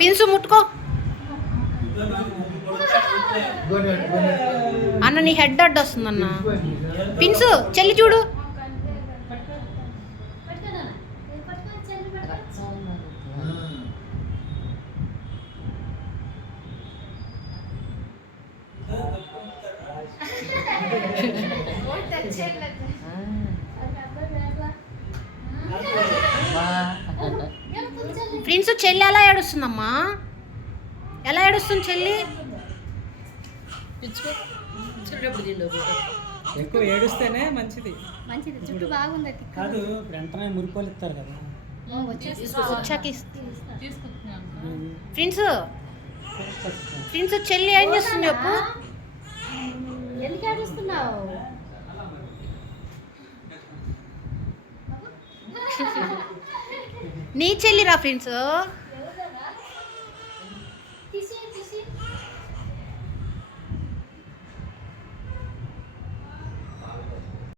పిన్సు ముట్టుకో అన్న, నీ హెడ్ అడ్డు వస్తుందన్న. పిన్సు చెల్లి చూడు. ఫ్రెండ్స్, చెల్లి ఎలా ఏడుస్తుందమ్మా? ఎలా ఏడుస్తుంది చెల్లి? ఎక్కువ ఏడుస్తేనే మంచిది. మంచిది, జుట్టు బాగుంది. కాదు, వెంటనే మురిపోలు ఇస్తారు కదా. ఫ్రెండ్స్, ఫ్రెండ్స్ చెల్లి ఏం చేస్తుంది చెప్పు? ఎందుకు ఏడుస్తున్నావు? నీ చెల్లిరా ఫ్రెండ్స్.